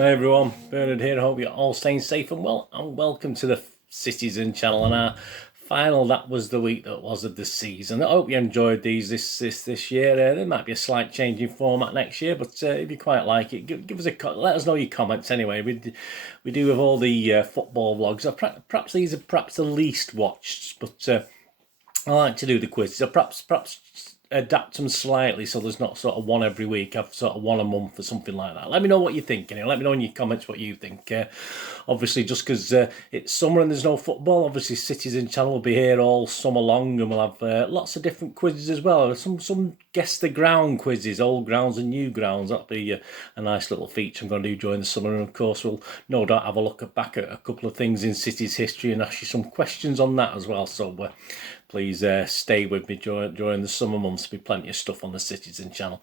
Hey everyone, Bernard here. I hope you're all staying safe and well, and welcome to the Citizen channel and our final. That was the week that was of the season. I hope you enjoyed these this year. There might be a slight change in format next year, but if you quite like it, give us let us know your comments anyway. We do have all the football vlogs. Perhaps these are the least watched, but I like to do the quizzes. So perhaps adapt them slightly so there's not sort of one every week. I've sort of one a month or something like that. Let me know what you think. Let me know in your comments what you think. Obviously, just because it's summer and there's no football, obviously Citizen channel will be here all summer long, and we'll have lots of different quizzes as well. Some guess the ground quizzes, old grounds and new grounds. That'll be a nice little feature I'm going to do during the summer, and of course we'll no doubt have a look back at a couple of things in City's history and ask you some questions on that as well. So please stay with me during the summer months. There'll be plenty of stuff on the Citizen channel.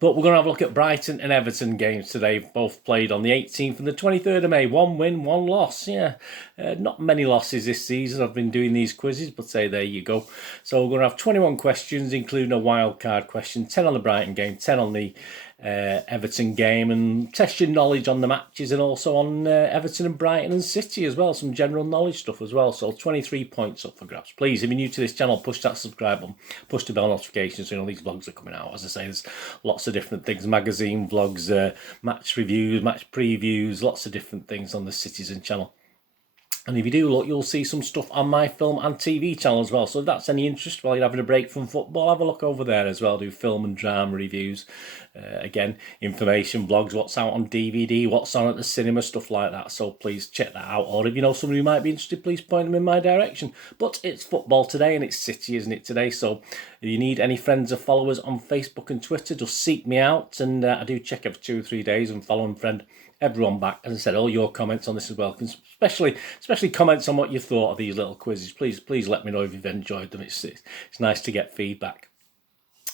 But we're going to have a look at Brighton and Everton games today. Both played on the 18th and the 23rd of May. One win, one loss. Yeah, not many losses this season. I've been doing these quizzes, but there you go. So we're going to have 21 questions, including a wild card question, 10 on the Brighton game, 10 on the Everton game, and test your knowledge on the matches and also on Everton and Brighton and City as well, some general knowledge stuff as well. So 23 points up for grabs. Please, if you're new to this channel, push that subscribe button, push the bell notifications so you know these vlogs are coming out. As I say, there's lots of different things, magazine vlogs, match reviews, match previews, lots of different things on the Citizen channel. And if you do look, you'll see some stuff on my film and TV channel as well. So if that's any interest while you're having a break from football, have a look over there as well. Do film and drama reviews. Again, information, blogs, what's out on DVD, what's on at the cinema, stuff like that. So please check that out. Or if you know somebody who might be interested, please point them in my direction. But it's football today and it's City, isn't it, today? So if you need any friends or followers on Facebook and Twitter, just seek me out. And I do check every 2 or 3 days and follow and friend everyone back. As I said, all your comments on this as well, especially comments on what you thought of these little quizzes. Please let me know if you've enjoyed them. It's nice to get feedback.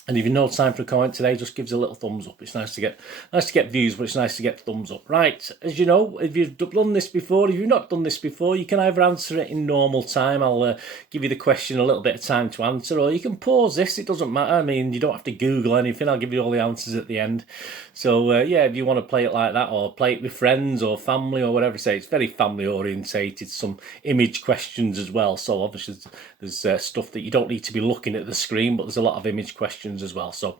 And if you've no time for a comment today, just give us a little thumbs up. It's nice to get views, but it's nice to get thumbs up. Right, as you know, if you've done this before, if you've not done this before, you can either answer it in normal time. I'll give you the question a little bit of time to answer, or you can pause this. It doesn't matter. I mean, you don't have to Google anything. I'll give you all the answers at the end. So, yeah, if you want to play it like that, or play it with friends or family or whatever, say it's very family orientated. Some image questions as well. So obviously there's stuff that you don't need to be looking at the screen, but there's a lot of image questions as well. So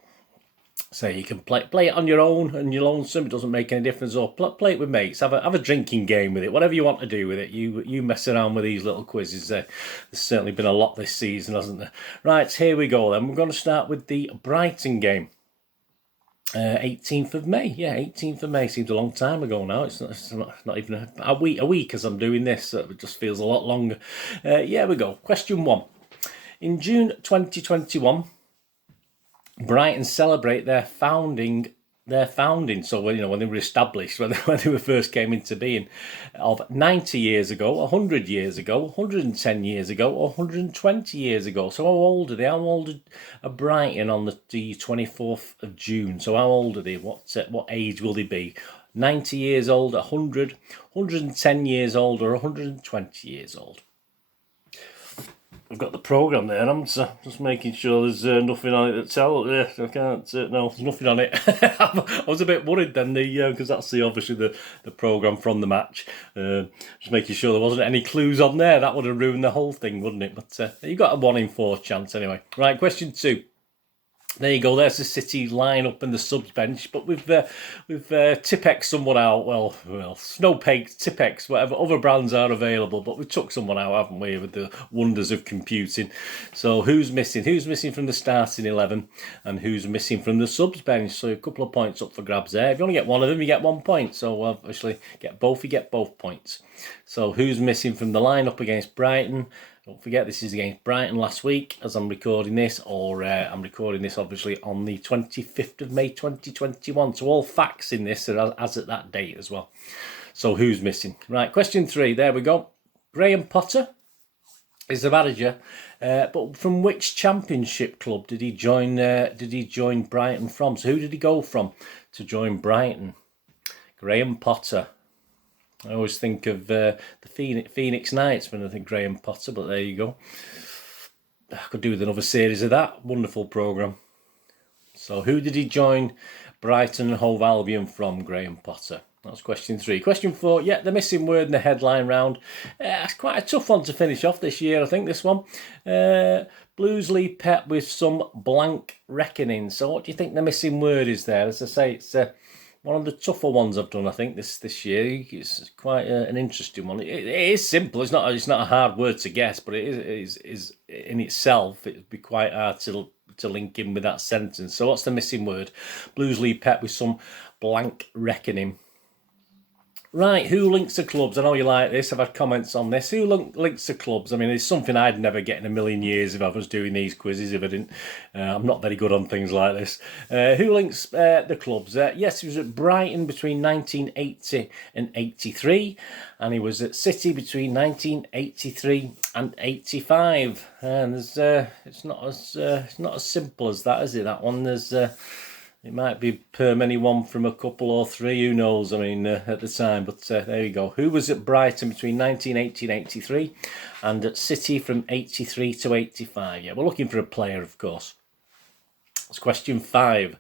you can play it on your own and your lonesome. It doesn't make any difference. Or play it with mates. Have a drinking game with it. Whatever you want to do with it. You mess around with these little quizzes. There's certainly been a lot this season, hasn't there? Right, here we go then. We're going to start with the Brighton game. 18th of May. Yeah, 18th of May seems a long time ago now. It's not even a week as I'm doing this. So it just feels a lot longer. Yeah, we go. Question 1. In June 2021, Brighton celebrate their founding. So when they were established, when they were first came into being, of 90 years ago, 100 years ago, 110 years ago, or 120 years ago. So how old are they? How old are Brighton on the 24th of June? So how old are they? What age will they be? 90 years old, 100, 110 years old, or 120 years old? I've got the programme there, I'm just making sure there's nothing on it that's out there. I can't, no, there's nothing on it. I was a bit worried then, because that's obviously the programme from the match. Just making sure there wasn't any clues on there. That would have ruined the whole thing, wouldn't it? But you got a 1 in 4 chance anyway. Right, question 2. There you go. There's the City line-up and the subs bench, but we've Kippax someone out. Well, Snowpeg, Kippax, whatever other brands are available, but we took someone out, haven't we, with the wonders of computing? So who's missing? Who's missing from the starting 11, and who's missing from the subs bench? So a couple of points up for grabs there. If you only get one of them, you get 1 point. So obviously get both, you get both points. So who's missing from the line-up against Brighton? Don't forget, this is against Brighton last week as I'm recording this, or I'm recording this obviously on the 25th of May 2021. So all facts in this are as at that date as well. So who's missing? Right, question 3, there we go. Graham Potter is the manager, but from which championship club did he join Brighton from? So who did he go from to join Brighton? Graham Potter. I always think of the Phoenix Knights when I think Graham Potter, but there you go. I could do with another series of that. Wonderful programme. So who did he join Brighton and Hove Albion from, Graham Potter? That's question 3. Question 4, yeah, the missing word in the headline round. It's quite a tough one to finish off this year, I think, this one. Blues lead Pep with some blank reckoning. So what do you think the missing word is there? As I say, it's one of the tougher ones I've done, I think, this year. It's quite an interesting one. It is simple. It's not a hard word to guess, but it is in itself, it'd be quite hard to link in with that sentence. So what's the missing word? Blues lead Pep with some blank reckoning. Right, who links to clubs? I know you like this. I've had comments on this. Who links to clubs? I mean, it's something I'd never get in a million years if I was doing these quizzes, if I didn't. I'm not very good on things like this. Who links the clubs? Yes, he was at Brighton between 1980 and 83. And he was at City between 1983 and 85. And it's not as simple as that, is it? That one, it might be perm anyone from a couple or three, who knows, I mean, at the time. But there you go. Who was at Brighton between 1980 and 83 and at City from 83 to 85? Yeah, we're looking for a player, of course. That's question 5.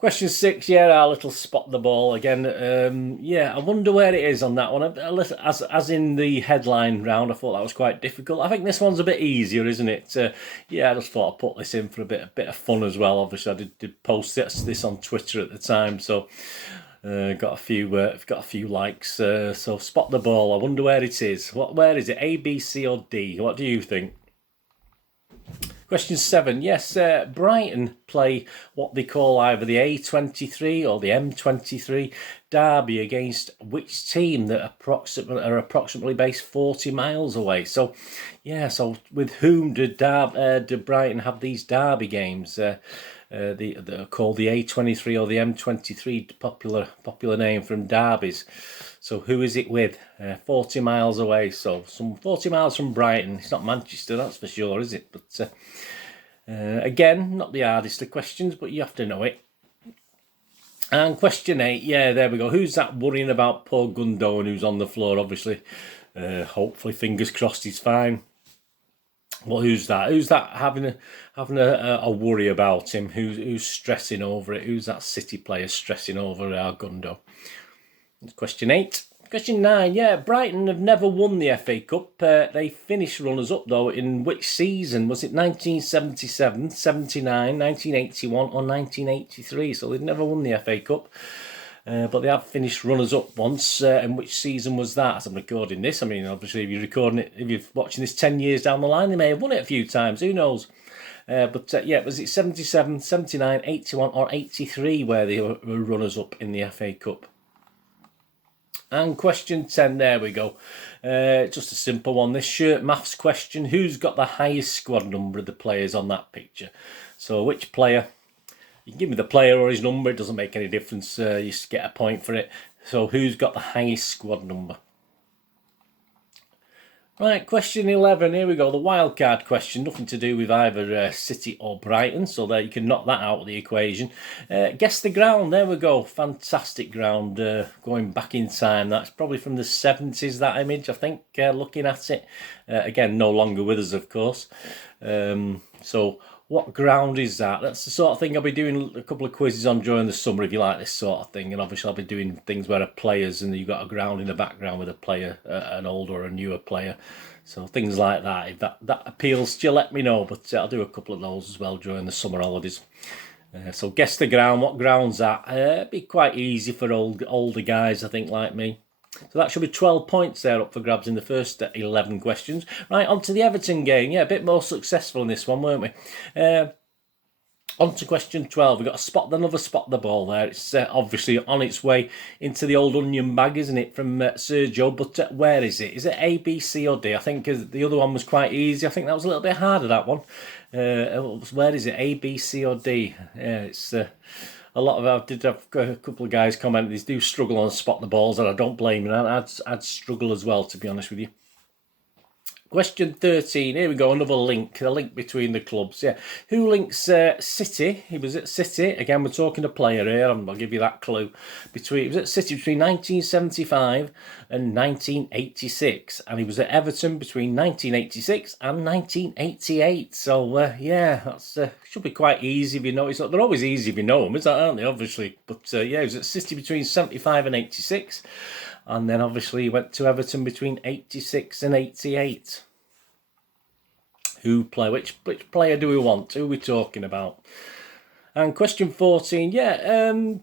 Question 6, yeah, our little spot the ball again. Yeah, I wonder where it is on that one. As in the headline round, I thought that was quite difficult. I think this one's a bit easier, isn't it? Yeah, I just thought I'd put this in for a bit of fun as well. Obviously, I did post this on Twitter at the time, so got a few likes. So spot the ball. I wonder where it is. Where is it? A, B, C, or D? What do you think? Question 7. Yes, Brighton play what they call either the A23 or the M23 derby against which team that are approximately based 40 miles away. So, yeah, so with whom do Brighton have these derby games? They're called the A23 or the M23, popular name from derbies. So who is it with? 40 miles away, so some 40 miles from Brighton. It's not Manchester, that's for sure, is it? But again, not the hardest of questions, but you have to know it. And question 8, yeah, there we go. Who's that worrying about poor Gundogan who's on the floor, obviously? Hopefully, fingers crossed, he's fine. Well, who's that? Who's that having a worry about him? Who's stressing over it? Who's that City player stressing over our Gundo? That's question 8. Question 9. Yeah, Brighton have never won the FA Cup. They finished runners-up, though, in which season? Was it 1977, 79, 1981 or 1983? So they've never won the FA Cup. But they have finished runners-up once. And which season was that? As I'm recording this, I mean, obviously, if you're watching this 10 years down the line, they may have won it a few times. Who knows? But yeah, was it 77, 79, 81 or 83 where they were runners-up in the FA Cup? And question 10, there we go. Just a simple one. This shirt maths question. Who's got the highest squad number of the players on that picture? So which player? You can give me the player or his number. It doesn't make any difference. You just get a point for it. So who's got the highest squad number? Right, question 11, here we go, the wildcard question, nothing to do with either City or Brighton, so there you can knock that out of the equation. Guess the ground, there we go, fantastic ground, going back in time, that's probably from the 70s, that image, I think, looking at it. Again, no longer with us, of course. So, what ground is that? That's the sort of thing I'll be doing a couple of quizzes on during the summer if you like this sort of thing. And obviously I'll be doing things where a players and you've got a ground in the background with a player, an older or a newer player. So things like that. If that appeals to you, let me know. But I'll do a couple of those as well during the summer holidays. So guess the ground. What ground's that? It'd be quite easy for older guys, I think, like me. So that should be 12 points there up for grabs in the first 11 questions. Right, on to the Everton game. Yeah, a bit more successful in this one, weren't we? On to question 12. We've got another spot the ball there. It's obviously on its way into the old onion bag, isn't it, from Sergio? But where is it? Is it A, B, C or D? I think the other one was quite easy. I think that was a little bit harder, that one. Where is it? A, B, C or D? Yeah, it's... a lot of I did have a couple of guys comment these do struggle on spot the balls, and I don't blame them. I'd struggle as well, to be honest with you. Question 13, here we go, another link, a link between the clubs. Yeah, who links City? He was at City, again we're talking a player here, I'll give you that clue. He was at City between 1975 and 1986, and he was at Everton between 1986 and 1988. So yeah, that's should be quite easy if you know. They're always easy if you know them, aren't they, obviously? But yeah, he was at City between 75 and 86. And then obviously he went to Everton between 86 and 88. Which player do we want? Who are we talking about? And question 14,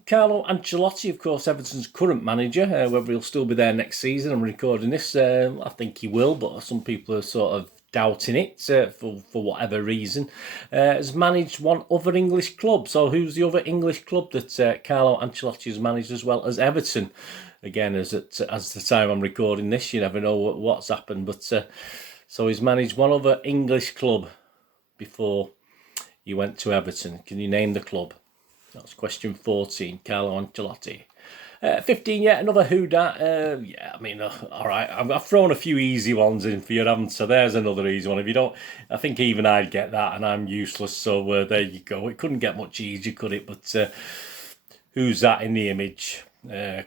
Carlo Ancelotti, of course, Everton's current manager, whether he'll still be there next season. I'm recording this. I think he will, but some people are sort of doubting it for whatever reason. Has managed one other English club. So who's the other English club that Carlo Ancelotti has managed as well as Everton? Again, as the time I'm recording this, you never know what's happened. But so he's managed one other English club before he went to Everton. Can you name the club? That's question 14, Carlo Ancelotti. 15, another who dat. All right. I've thrown a few easy ones in for your answer. There's another easy one. If you don't, I think even I'd get that, and I'm useless. So there you go. It couldn't get much easier, could it? But who's that in the image?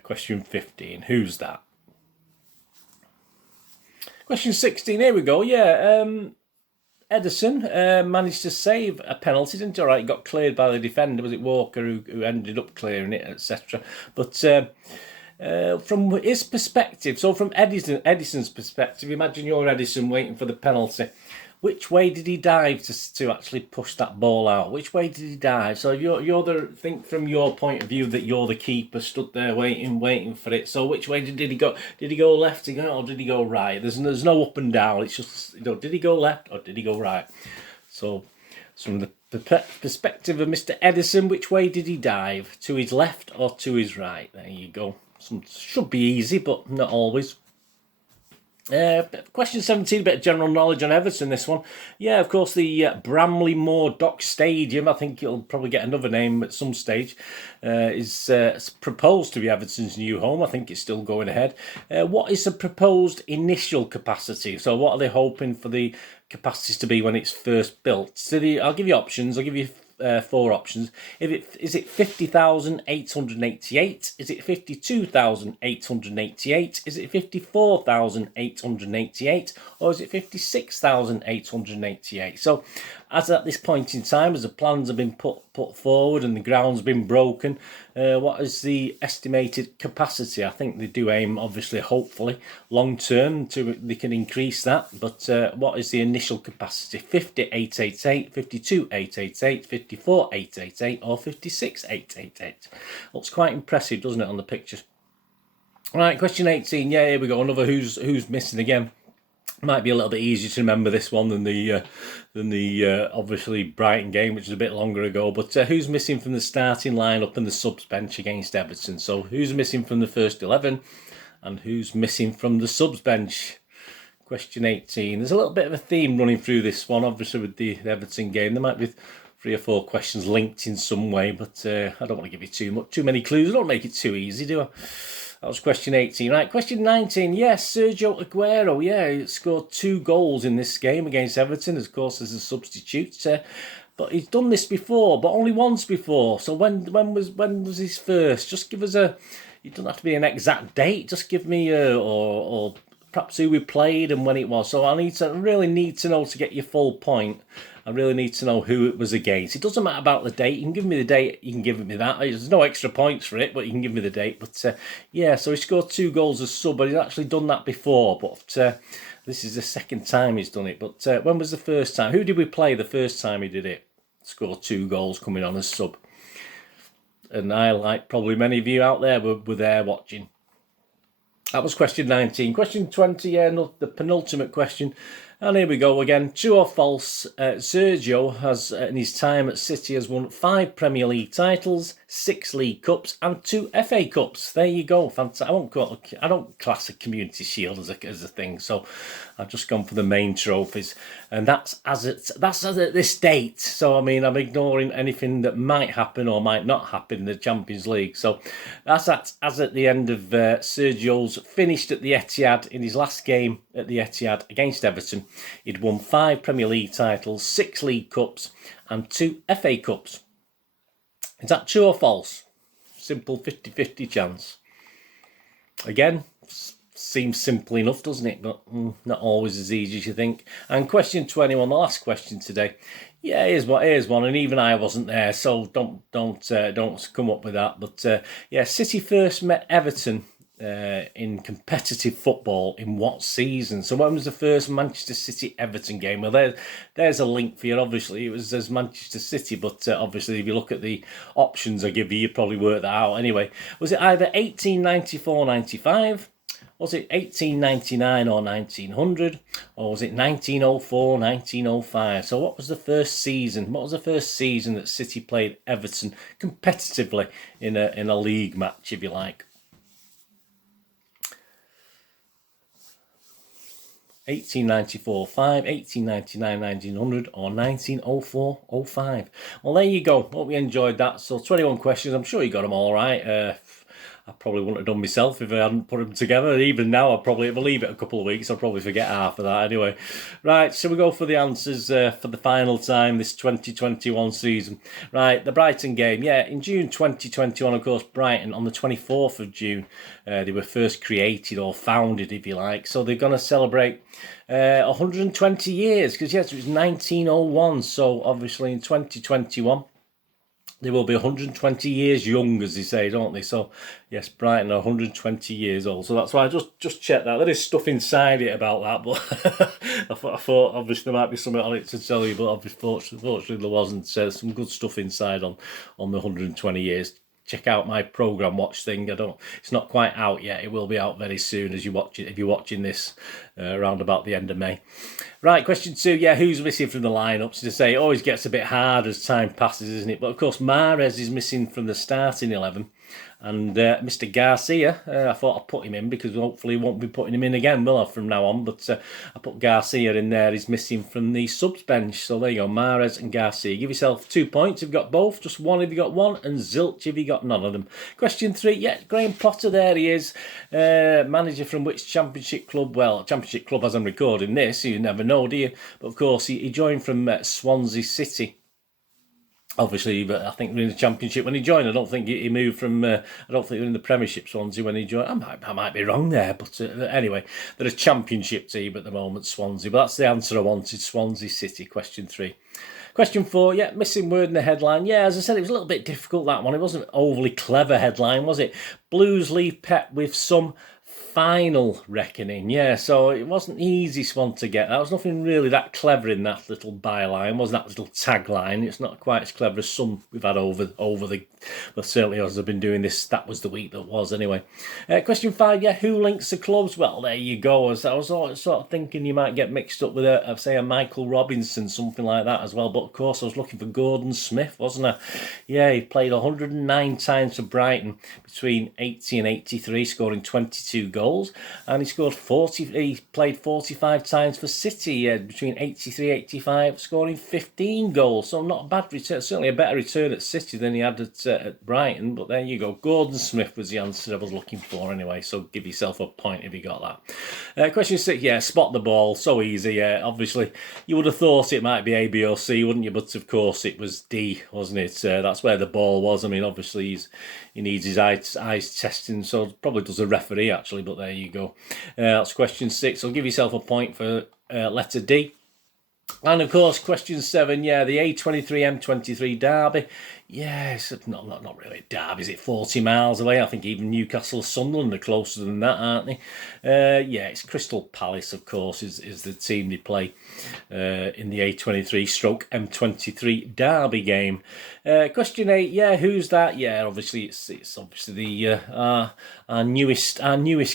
Question 15. Who's that? Question 16. Here we go. Ederson managed to save a penalty, didn't he? All right, he got cleared by the defender. Was it Walker who ended up clearing it, etc.? But from his perspective, so from Edison's perspective, imagine you're Edison waiting for the penalty. Which way did he dive to actually push that ball out? Which way did he dive? So think from your point of view that you're the keeper, stood there waiting for it. So which way did he go? Did he go left or did he go right? There's no up and down. It's just, did he go left or did he go right? So from the perspective of Mr. Edison, which way did he dive? To his left or to his right? There you go. Should be easy, but not always. Question 17, a bit of general knowledge on Everton, this one. Yeah, of course, the Bramley Moor Dock Stadium, I think it'll probably get another name at some stage, is proposed to be Everton's new home. I think it's still going ahead. What is the proposed initial capacity? So what are they hoping for the capacities to be when it's first built? So I'll give you options. I'll give you 4 options. Is it 50,888? Is it 52,888? Is it 54,888? Or is it 56,888? So, as at this point in time, as the plans have been put forward and the ground's been broken, what is the estimated capacity? I think they do aim, obviously, hopefully, long term, they can increase that. But what is the initial capacity? 50,888, 52,888, 54,888, or 56,888? Looks quite impressive, doesn't it, on the pictures? All right, question 18. Yeah, here we go. Another who's missing again. Might be a little bit easier to remember this one than the obviously Brighton game, which was a bit longer ago. But who's missing from the starting lineup and the subs bench against Everton? So who's missing from the first 11, and who's missing from the subs bench? Question 18. There's a little bit of a theme running through this one, obviously with the Everton game. There might be 3 or 4 questions linked in some way, but I don't want to give you too many clues. I don't make it too easy, do I? That was question 18. Right, question 19. Yes, Sergio Aguero. Yeah, he scored 2 goals in this game against Everton, of course, as a substitute. But he's done this before, but only once before. So when was his first? Just give us it doesn't have to be an exact date. Just give me or perhaps who we played and when it was. So I really need to know to get your full point. I really need to know who it was against. It doesn't matter about the date. You can give me the date. You can give me that. There's no extra points for it, but you can give me the date. But so he scored 2 goals as sub, but he's actually done that before. But this is the second time he's done it. But when was the first time? Who did we play the first time he did it? Scored 2 goals coming on as sub. And I, like probably many of you out there, were there watching. That was question 19. Question 20, the penultimate question. And here we go again. True or false? Sergio has, in his time at City, has won 5 Premier League titles, 6 League Cups, and 2 FA Cups. There you go. Fantastic. I don't class a Community Shield as a thing, so I've just gone for the main trophies, and that's as at this date. So I mean, I'm ignoring anything that might happen or might not happen in the Champions League. So that's as at the end of Sergio's finished at the Etihad in his last game at the Etihad against Everton. He'd won 5 Premier League titles, 6 League Cups and 2 FA Cups. Is that true or false? Simple 50-50 chance. Again, seems simple enough, doesn't it? But not always as easy as you think. And question 21, the last question today. Yeah, here's one, and even I wasn't there, so don't come up with that. But yeah, City first met Everton in competitive football in what season? So when was the first Manchester City Everton game? Well, there's a link for you. Obviously, it was as Manchester City, but obviously, if you look at the options I give you, you'd probably work that out. Anyway, was it either 1894-95? Was it 1899 or 1900? Or was it 1904, 1905? So what was the first season? What was the first season that City played Everton competitively in a league match, if you like? 1894-5, 1899, 1900 or 1904-05. Well, there you go. Hope you enjoyed that. So 21 questions. I'm sure you got them all right. I probably wouldn't have done myself if I hadn't put them together. Even now, if I leave it a couple of weeks, I'll probably forget half of that anyway. Right, so we go for the answers for the final time this 2021 season. Right, the Brighton game. Yeah, in June 2021, of course, Brighton, on the 24th of June, they were first created or founded, if you like. So they're going to celebrate 120 years, because yes, it was 1901. So obviously in 2021, they will be 120 years young, as they say, don't they? So, yes, Brighton are 120 years old. So that's why I just checked that. There is stuff inside it about that, but I thought obviously there might be something on it to tell you, but obviously, fortunately there wasn't. Some good stuff inside on the 120 years. Check out my program watch thing. It's not quite out yet. It will be out very soon as you watch it. If you're watching this around about the end of May. Right, question 2. Yeah, who's missing from the lineups? To say, it always gets a bit hard as time passes, isn't it? But of course, Mahrez is missing from the starting 11. And Mr. Garcia, I thought I'd put him in because hopefully won't be putting him in again, will I, from now on? But I put Garcia in there. He's missing from the subs bench. So there you go, Mahrez and Garcia. Give yourself 2 points if you've got both. Just 1 if you got 1. And zilch if you got none of them. Question 3. Yeah, Graham Potter, there he is. Manager from which Championship club? Well, Championship club as I'm recording this. You never know, do you? But of course, he joined from Swansea City. Obviously, but I think we're in the Championship when he joined. I don't think he moved from. I don't think they're in the Premiership, Swansea, when he joined. I might be wrong there, but anyway, they're a Championship team at the moment, Swansea. But that's the answer I wanted. Swansea City. Question 3. Question 4. Yeah, missing word in the headline. Yeah, as I said, it was a little bit difficult, that one. It wasn't an overly clever headline, was it? Blues leave Pep with some final reckoning. Yeah, so it wasn't the easiest one to get. There was nothing really that clever in that little byline, wasn't that little tagline? It's not quite as clever as some we've had over the, but certainly as I've been doing this, that was the week that was anyway. Question 5, yeah, who links the clubs? Well, there you go. I was sort of thinking you might get mixed up with a Michael Robinson, something like that as well, but of course I was looking for Gordon Smith, wasn't I? Yeah, he played 109 times for Brighton between 80 and 83, scoring 22 goals, and he played 45 times for City between 83-85, scoring 15 goals. So not a bad return, certainly a better return at City than he had at Brighton. But there you go, Gordon Smith was the answer I was looking for anyway. So give yourself a point if you got that. Question 6, yeah, spot the ball, so easy. Yeah, obviously you would have thought it might be A, B or C, wouldn't you? But of course it was D, wasn't it? That's where the ball was. I mean, obviously he needs his eyes testing, so probably does a referee actually, but there you go. That's question 6. So give yourself a point for letter D. And of course, question 7, yeah, the A23-M23 derby. Yeah, it's not really a derby, is it? 40 miles away. I think even Newcastle, Sunderland are closer than that, aren't they? Yeah, it's Crystal Palace, of course, is the team they play in the A23/M23 derby game. Question 8, yeah, who's that? Yeah, obviously it's obviously the our newest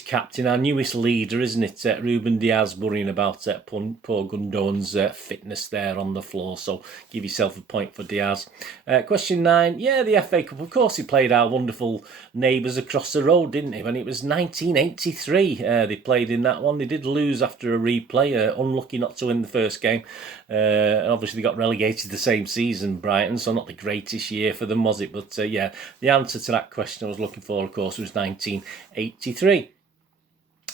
captain, our newest leader, isn't it? Ruben Diaz, worrying about poor Gundogan's fitness there on the floor. So give yourself a point for Diaz. Question 9, yeah, the FA Cup. Of course, he played our wonderful neighbours across the road, didn't he? When it was 1983, they played in that one. They did lose after a replay, unlucky not to win the first game. And obviously, they got relegated the same season, Brighton, so not the greatest year for them, was it? But yeah, the answer to that question I was looking for, of course, was 1983.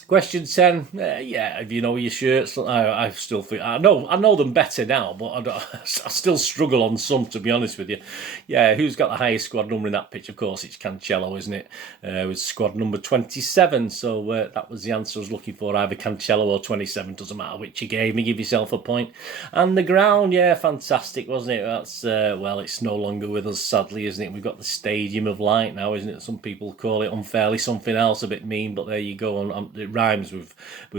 Question 10, yeah, if you know your shirts, I still think, I know them better now, but I still struggle on some, to be honest with you. Yeah, who's got the highest squad number in that pitch? Of course, it's Cancelo, isn't it? With squad number 27, so that was the answer I was looking for, either Cancelo or 27, doesn't matter which you gave me, give yourself a point. And the ground, yeah, fantastic, wasn't it? That's, well, it's no longer with us, sadly, isn't it? We've got the Stadium of Light now, isn't it? Some people call it unfairly something else, a bit mean, but there you go, it rhymes with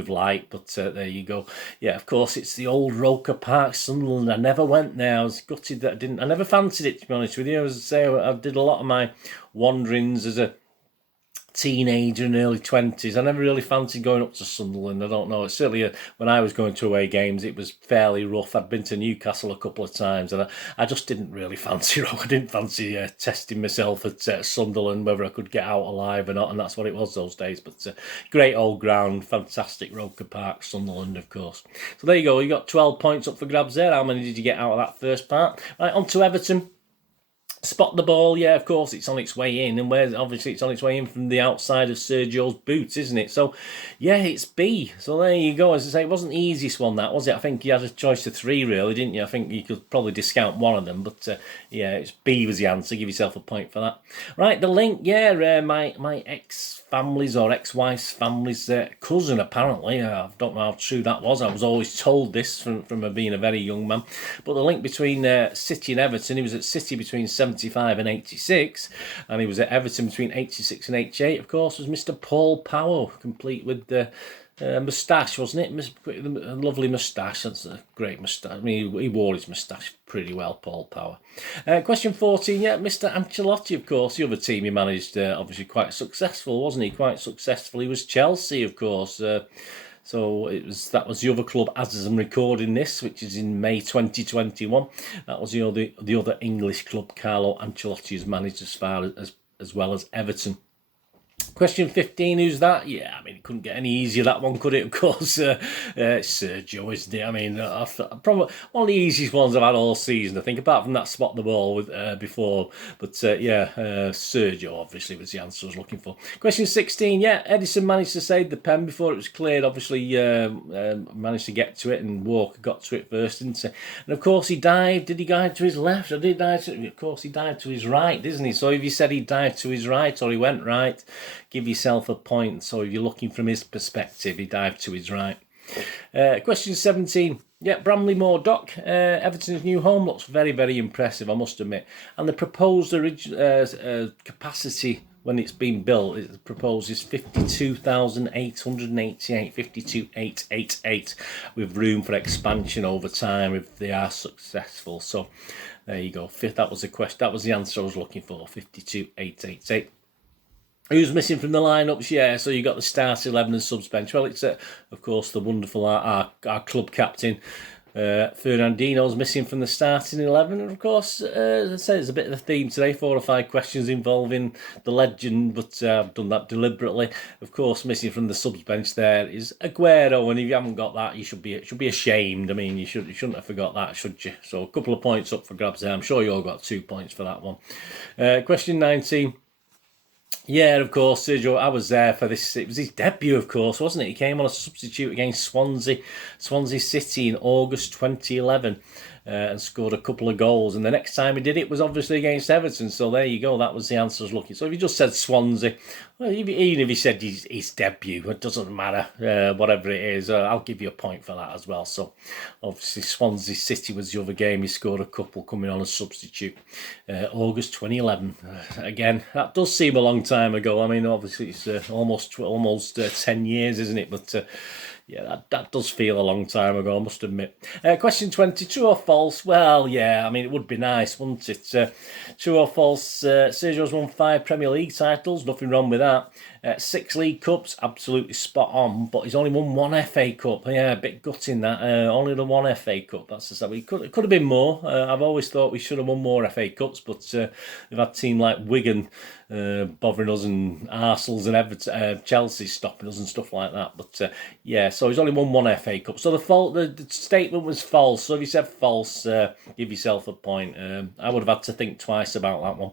light, but there you go. Yeah, of course, it's the old Roker Park, Sunderland. I never went there. I was gutted that I never fancied it, to be honest with you. As I say, I did a lot of my wanderings as a teenager and early 20s. I never really fancied going up to Sunderland. I don't know. It's certainly when I was going to away games, it was fairly rough. I'd been to Newcastle a couple of times, and I just didn't really fancy it. I didn't fancy testing myself at Sunderland, whether I could get out alive or not, and that's what it was those days. But great old ground, fantastic Roker Park, Sunderland, of course. So there you go. You got 12 points up for grabs there. How many did you get out of that first part? Right, on to Everton. Spot the ball, yeah, of course, it's on its way in, and obviously it's on its way in from the outside of Sergio's boots, isn't it? So, yeah, it's B. So there you go. As I say, it wasn't the easiest one, that, was it? I think you had a choice of 3, really, didn't you? I think you could probably discount one of them, but yeah, it's B was the answer. Give yourself a point for that. Right, the link, yeah, my ex-family's or ex-wife's family's cousin, apparently. I don't know how true that was. I was always told this from being a very young man. But the link between City and Everton, he was at City between 75 and 86, and he was at Everton between 86 and 88, of course, was Mr. Paul Power, complete with the moustache, wasn't it? A lovely moustache. That's a great moustache. I mean, he wore his moustache pretty well, Paul Power. Question 14, yeah, Mr. Ancelotti, of course, the other team he managed, obviously quite successful, wasn't he? Quite successful. He was Chelsea, of course. So that was the other club as I'm recording this, which is in May 2021. That was the other English club Carlo Ancelotti has managed as well as Everton. Question 15, who's that? Yeah, I mean, it couldn't get any easier, that one, could it? Of course, Sergio, isn't it? I mean, probably one of the easiest ones I've had all season, I think, apart from that spot the ball with before. But, yeah, Sergio, obviously, was the answer I was looking for. Question 16, yeah, Edison managed to save the pen before it was cleared. Obviously, managed to get to it, and Walker got to it first, didn't he? And, of course, he dived. Did he dive to his left? Or did he dive to... Of course, he dived to his right, didn't he? So if you said he dived to his right or he went right, give yourself a point. So if you're looking from his perspective, he dived to his right. Question 17. Yeah, Bramley Moor Dock, Everton's new home, looks very, very impressive, I must admit. And the proposed capacity when it's been built, it proposes 52,888, 52,888, with room for expansion over time if they are successful. So there you go. That was the question. That was the answer I was looking for. 52,888. Who's missing from the lineups? Yeah, so you got the start 11 and subs bench. Well, it's of course the wonderful our club captain Fernandinho's missing from the starting 11, and of course, as I say, there's a bit of a theme today. 4 or 5 questions involving the legend, but I've done that deliberately. Of course, missing from the subs bench there is Aguero, and if you haven't got that, you should be ashamed. I mean, you shouldn't have forgot that, should you? So a couple of points up for grabs there. I'm sure you all got 2 points for that one. Question 19. Yeah, of course, Sergio, I was there for this. It was his debut, of course, wasn't it? He came on a substitute against Swansea City in August 2011 and scored a couple of goals. And the next time he did it was obviously against Everton. So there you go. That was the answer I was looking. So if you just said Swansea, well, even if he said his debut, it doesn't matter, whatever it is, I'll give you a point for that as well. So obviously Swansea City was the other game. He scored a couple coming on as substitute. August 2011. Again, that does seem a long time ago. I mean, obviously it's almost 10 years, isn't it? But yeah, that does feel a long time ago, I must admit. Question 20, true or false? Well, yeah, I mean, it would be nice, wouldn't it? True or false, Sergio's won 5 Premier League titles, nothing wrong with that. 6 League Cups, absolutely spot on, but he's only won 1 FA Cup. Yeah, a bit gutting that. Only the 1 FA Cup. That's the stuff. It could have been more. I've always thought we should have won more FA Cups, but we've had teams like Wigan bothering us, and Arsenal's and Everton, Chelsea stopping us and stuff like that. But yeah, so he's only won 1 FA Cup. So the statement was false. So if you said false, give yourself a point. I would have had to think twice about that one.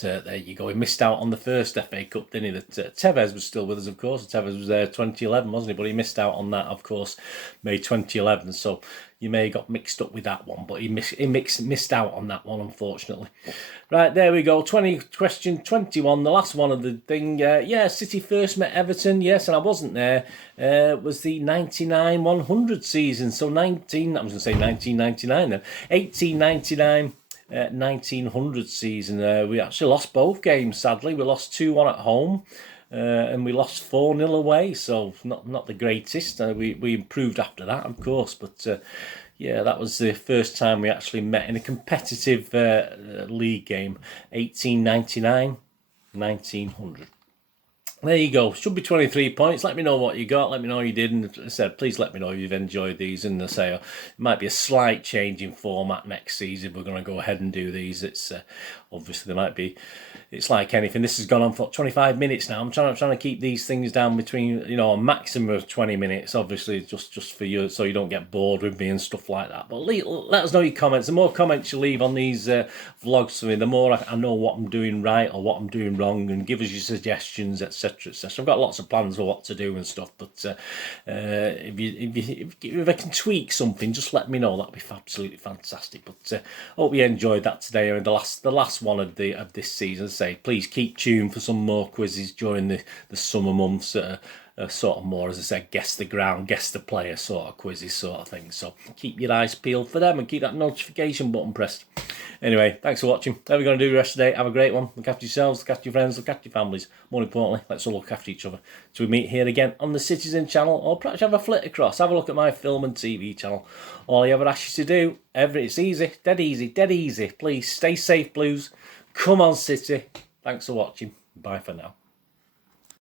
there you go. He missed out on the first FA Cup, didn't he? That Tevez was still with us, of course. Tevez was there 2011, wasn't he? But he missed out on that, of course, May 2011. So you may have got mixed up with that one, but he missed out on that one, unfortunately. Right, there we go. Question 21, the last one of the thing. City first met Everton. Yes, and I wasn't there. Was the 99-100 season. So I was going to say 1999 then. 1899. 1900 season. We actually lost both games, sadly. We lost 2-1 at home and we lost 4-0 away, so not the greatest. We improved after that, of course, but that was the first time we actually met in a competitive league game. 1899, 1900. There you go. Should be 23 points. Let me know what you got. Let me know you did. And as I said, please let me know if you've enjoyed these. And I say it might be a slight change in format next season. We're going to go ahead and do these. It's obviously there might be. It's like anything. This has gone on for 25 minutes now. I'm trying to keep these things down between a maximum of 20 minutes. Obviously, just for you, so you don't get bored with me and stuff like that. But let us know your comments. The more comments you leave on these vlogs for me, the more I know what I'm doing right or what I'm doing wrong, and give us your suggestions, etc. etc. I've got lots of plans for what to do and stuff, but if I can tweak something, just let me know. That'd be absolutely fantastic. But hope you enjoyed that today, and the last one of this season. Say, please keep tuned for some more quizzes during the summer months. Sort of more, as I said, guess the ground, guess the player sort of quizzes sort of thing. So keep your eyes peeled for them and keep that notification button pressed. Anyway, thanks for watching. How are we going to do the rest of the day? Have a great one. Look after yourselves, look after your friends, look after your families. More importantly, let's all look after each other. So we meet here again on the Citizen channel, or perhaps have a flit across. Have a look at my film and TV channel. All I ever ask you to do, it's easy, dead easy, dead easy. Please stay safe, Blues. Come on, City. Thanks for watching. Bye for now.